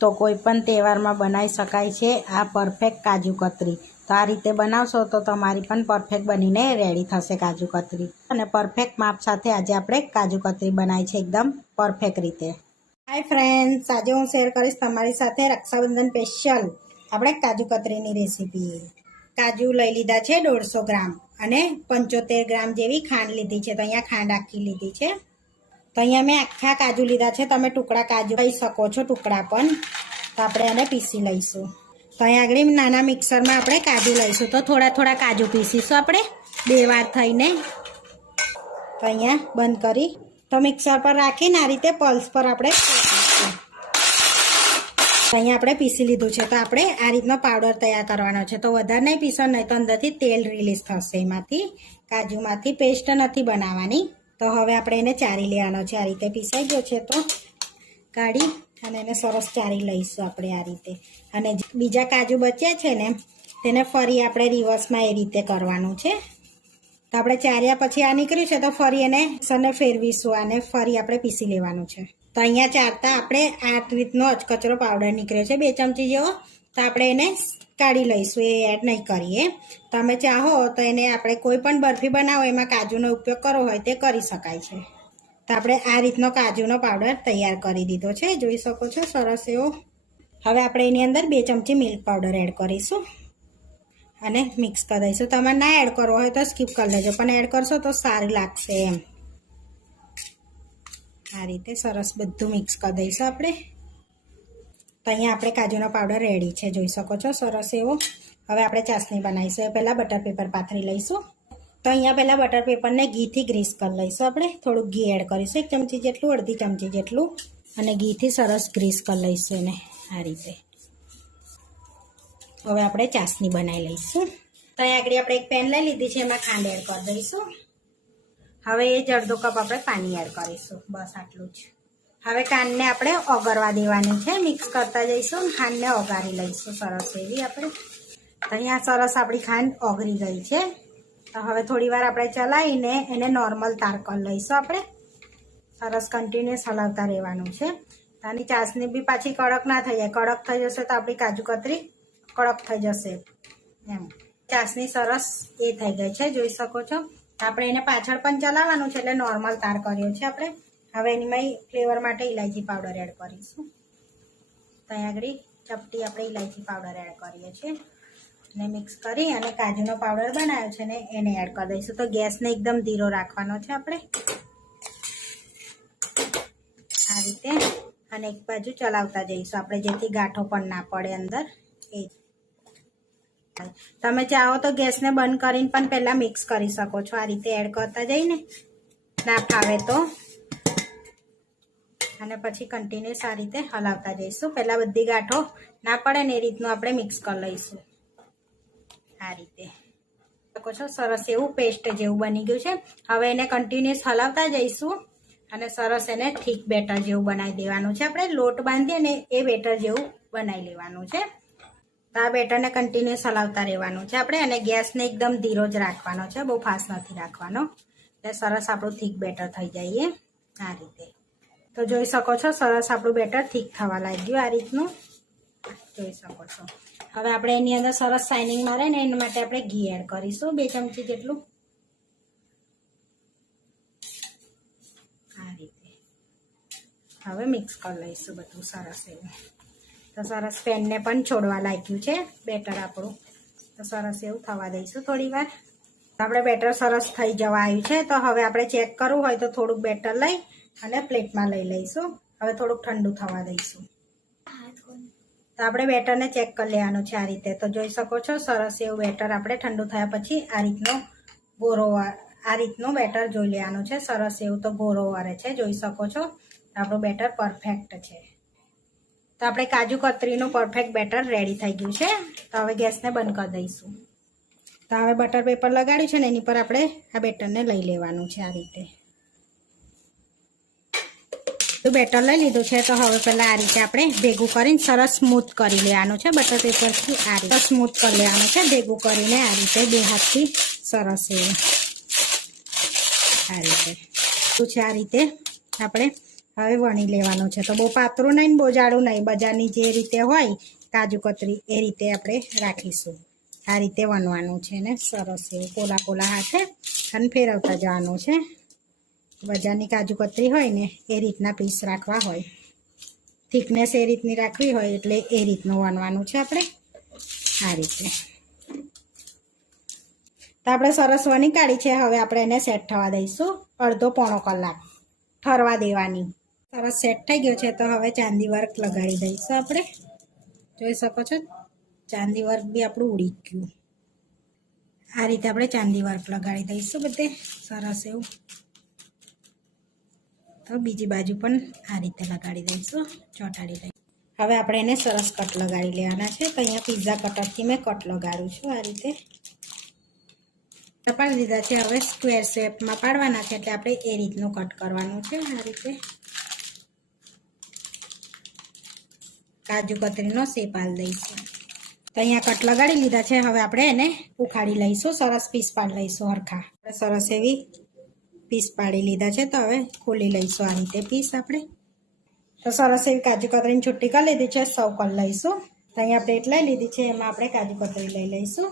તો કોઈ પણ તહેવારમાં બનાવી શકાય છે આ પરફેક્ટ કાજુ કતરી। તો આ રીતે બનાવશો તો તમારી પણ પરફેક્ટ બનીને રેડી થશે કાજુ કતરી। અને પરફેક્ટ માપ સાથે આજે આપણે કાજુ કતરી બનાવી છે એકદમ પરફેક્ટ રીતે। હાય ફ્રેન્ડ્સ, આજે હું શેર કરીશ તમારી સાથે રક્ષાબંધન સ્પેશિયલ આપણે કાજુ કતરીની રેસીપી। કાજુ લઈ લીધા છે 150 ગ્રામ અને 75 ગ્રામ જેવી ખાંડ લીધી છે। તો અહીંયા ખાંડ આખી લીધી છે। તો અહીંયા મેં આખા કાજુ લીધા છે, તમે ટુકડા કાજુ લઈ શકો છો, ટુકડા પણ। તો આપણે એને પીસી લઈશું। તો અહીંયા આગળ નાના મિક્સરમાં આપણે કાજુ લઈશું। તો થોડા થોડા કાજુ પીસીશું આપણે 2 વાર થઈને। તો અહીંયા બંધ કરી તો મિક્સર પર રાખીને આ રીતે પલ્સ પર આપણે પીસીશું। તો અહીંયા આપણે પીસી લીધું છે। તો આપણે આ રીતનો પાવડર તૈયાર કરવાનો છે। તો વધારે નહીં પીસો, નહીં તો અંદરથી તેલ રિલીઝ થશે એમાંથી, કાજુમાંથી। પેસ્ટ નથી બનાવવાની। તો હવે આપણે એને ચારી લેવાનો છે। આ રીતે પીસાઈ ગયો છે તો કાઢી અને એને સરસ ચારી લઈશું આપણે આ રીતે। અને બીજા કાજુ બચ્યા છે ને તેને ફરી આપણે રિવર્સમાં એ રીતે કરવાનું છે। તો આપણે ચાર્યા પછી આ નીકળ્યું છે તો ફરી એને સરને ફેરવીશું, આને ફરી આપણે પીસી લેવાનું છે। તો અહીંયા ચારતા આપણે આ રીતનો અચકચરો પાવડર નીકળ્યો છે 2 ચમચી જેવો। તો આપણે એને કાઢી લઈશું, એ એડ નહીં કરીએ। તમે ચાહો તો એને આપણે કોઈ પણ બરફી બનાવો એમાં કાજુનો ઉપયોગ કરવો હોય તે કરી શકાય છે। તો આપણે આ રીતનો કાજુનો પાવડર તૈયાર કરી દીધો છે, જોઈ શકો છો સરસ એવો। હવે આપણે એની અંદર 2 ચમચી મિલ્ક પાવડર એડ કરીશું અને મિક્સ કરી દઈશું। તમારે ના એડ કરવો હોય તો સ્કીપ કરી લેજો, પણ એડ કરશો તો સારું લાગશે એમ। આ રીતે સરસ બધું મિક્સ કરી દઈશું આપણે। તો અહીંયા આપણે કાજુનો પાવડર રેડી છે, જોઈ શકો છો સરસ એવો। હવે આપણે ચાસણી બનાવીશું। એ પહેલાં બટર પેપર પાથરી લઈશું। તો અહીંયા પહેલાં બટર પેપરને ઘીથી ગ્રીસ કરી લઈશું આપણે। થોડુંક ઘી એડ કરીશું 1 ચમચી જેટલું, અડધી ચમચી જેટલું, અને ઘીથી સરસ ગ્રીસ કરી લઈશું એને આ રીતે। હવે આપણે ચાસણી બનાવી લઈશું। તો અહીંયા આગળ આપણે એક પેન લઈ લીધી છે, એમાં ખાંડ એડ કરી દઈશું। હવે એ જ અડધો કપ આપણે પાણી એડ કરીશું, બસ આટલું જ। હવે ખાંડને આપણે ઓગળવા દેવાની છે, મિક્સ કરતા જઈશું, ખાંડને ઓગાળી લઈશું સરસ એવી આપણે। તો અહીંયા સરસ આપણી ખાંડ ઓગળી ગઈ છે। તો હવે થોડી વાર આપણે ચલાવીને એને નોર્મલ તાર કરી લઈશું આપણે। સરસ કન્ટિન્યુઅસ હલાવતા રહેવાનું છે। આની ચાસણી બી પાછી કડક ના થઈ જાય, કડક થઈ જશે તો આપણી કાજુ કતરી કડક થઈ જશે એમ। ચાસણી સરસ એ થઈ ગઈ છે, જોઈ શકો છો। આપણે એને પાછળ પણ ચલાવવાનું છે, એટલે નોર્મલ તાર કર્યો છે આપણે। હવે એની ફ્લેવર માટે ઇલાયચી પાવડર એડ કરીશું। તો અહીંયા આગળ ચપટી આપણે ઇલાયચી પાવડર એડ કરીએ છીએ અને મિક્સ કરી અને કાજુનો પાવડર બનાવ્યો છે ને એને એડ કરી દઈશું। તો ગેસને એકદમ ધીરો રાખવાનો છે આપણે આ રીતે, અને એક બાજુ ચલાવતા જઈશું આપણે, જેથી ગાંઠો પણ ના પડે અંદર એ। તમે ચાહો તો ગેસને બંધ કરીને પણ પહેલાં મિક્સ કરી શકો છો, આ રીતે એડ કરતા જઈને, ના ફાવે તો। અને પછી કન્ટિન્યુઅસ આ રીતે હલાવતા જઈશું, પહેલાં બધી ગાંઠો ના પડે ને એ રીતનું આપણે મિક્સ કરી લઈશું આ રીતે। શકો છો સરસ એવું પેસ્ટ જેવું બની ગયું છે। હવે એને કન્ટિન્યુઅસ હલાવતા જઈશું અને સરસ એને ઠીક બેટર જેવું બનાવી દેવાનું છે આપણે। લોટ બાંધીએ ને એ બેટર જેવું બનાવી લેવાનું છે। તો આ બેટરને કન્ટિન્યુઅસ હલાવતા રહેવાનું છે આપણે, અને ગેસને એકદમ ધીરો જ રાખવાનો છે, બહુ ફાસ્ટ નથી રાખવાનો, એટલે સરસ આપણું થીક બેટર થઈ જાય આ રીતે। તો જોઈ શકો છો સરસ આપણું બેટર થીક થવા લાગ્યું આ રીતનું, જોઈ શકો છો। હવે આપણે એની અંદર સરસ શાઇનિંગ મારે ને એના માટે આપણે ઘી એડ કરીશું 2 ચમચી જેટલું આ રીતે। હવે મિક્સ કરી લઈશું બધું સરસ એવું। તો સરસ પેનને પણ છોડવા લાગ્યું છે બેટર આપણું, તો સરસ એવું થવા દઈશું થોડી વાર। આપણે બેટર સરસ થઈ જવા આવ્યું છે। તો હવે આપણે ચેક કરવું હોય તો થોડુંક બેટર લઈ અને પ્લેટમાં લઈ લઈશું। હવે થોડુંક ઠંડુ થવા દઈશું। તો આપણે બેટરને ચેક કરી લેવાનું છે આ રીતે। તો જોઈ શકો છો સરસ એવું બેટર આપણે ઠંડુ થયા પછી આ રીતનો ગોરો, આ રીતનું બેટર જોઈ લેવાનું છે સરસ એવું। તો ગોરો વરે છે, જોઈ શકો છો આપણું બેટર પરફેક્ટ છે। તો આપણે કાજુ કતરીનું પરફેક્ટ બેટર રેડી થઈ ગયું છે। તો હવે ગેસને બંધ કરી દઈશું। તો હવે બટર પેપર લગાડ્યું છે ને એની પર આપણે આ બેટરને લઈ લેવાનું છે આ રીતે। તો બેટર લઈ લીધું છે। તો હવે પહેલાં આ રીતે આપણે ભેગું કરીને સરસ સ્મૂથ કરી લેવાનું છે, બટર પેપરથી આ રીતે સ્મૂથ કરી લેવાનું છે, ભેગું કરીને આ રીતે 2 હાથથી સરસ એવું આ રીતે। તો છે આ રીતે આપણે હવે વણી લેવાનું છે. તો બહુ પાતળું નહીં ને બહુ જાડું નહીં, બજારની જે રીતે હોય કાજુ કતરી એ રીતે આપણે રાખીશું. આ રીતે વણવાનું છે ને સરસ એવું પોલા પોલા હાથે અને ફેરવતા જવાનું છે. બજારની કાજુ કતરી હોય ને એ રીતના પીસ રાખવા હોય, થિકનેસ એ રીતની રાખવી હોય એટલે એ રીતનું વણવાનું છે આપણે આ રીતે. તો આપણે સરસ વણી કાઢી છે. હવે આપણે એને સેટ થવા દઈશું અડધો પોણો કલાક ઠરવા દેવાની. સરસ સેટ થઈ ગયો છે. તો હવે ચાંદી વર્ક લગાડી દઈશું આપણે. જોઈ શકો છો ચાંદી વર્ક બી આપણું ઉડી ગયું. આ રીતે આપણે ચાંદી વર્ક લગાડી દઈશું બધે સરસ એવું. તો બીજી બાજુ પણ આ રીતે લગાડી દઈશું, ચોંટાડી દઈશું. હવે આપણે એને સરસ કટ લગાડી લેવાના છે. તો અહીંયા પિઝા કટરથી મેં કટ લગાડું છું આ રીતે. પાડી દીધા છે. હવે સ્ક્વેર શેપમાં પાડવાના છે એટલે આપણે એ રીતનું કટ કરવાનું છે આ રીતે. કાજુ કતરીનો શેપ આલી દઈશું. તો અહીંયા કટ લગાડી લીધા છે. હવે આપણે એને ઉખાડી લઈશું, સરસ પીસ પાડી લઈશું હરખા. સરસ એવી પીસ પાડી લીધા છે. તો હવે ખોલી લઈશું આ રીતે પીસ આપણે. તો સરસ એવી કાજુ કતરીની છુટ્ટી કરી લીધી છે. સર્વ કરી લઈશું. તો અહીંયા પ્લેટ લઈ લીધી છે, એમાં આપણે કાજુ કતરી લઈ લઈશું.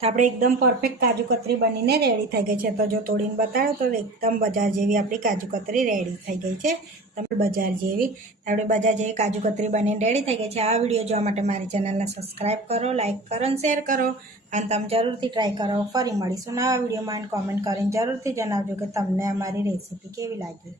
તો આપણે એકદમ પરફેક્ટ કાજુ કતરી બનીને રેડી થઈ ગઈ છે. તો જો તોડીને બતાડો તો એકદમ બજાર જેવી આપણી કાજુ કતરી રેડી થઈ ગઈ છે. તમે બજાર જેવી આપણે બજાર જેવી કાજુ કતરી બનીને રેડી થઈ ગઈ છે. આ વિડીયો જોવા માટે મારી ચેનલને સબસ્ક્રાઈબ કરો, લાઇક કરો અને શેર કરો અને તમે જરૂરથી ટ્રાય કરો. ફરી મળીશું નવા વિડીયોમાં. કોમેન્ટ કરીને જરૂરથી જણાવજો કે તમને અમારી રેસીપી કેવી લાગી.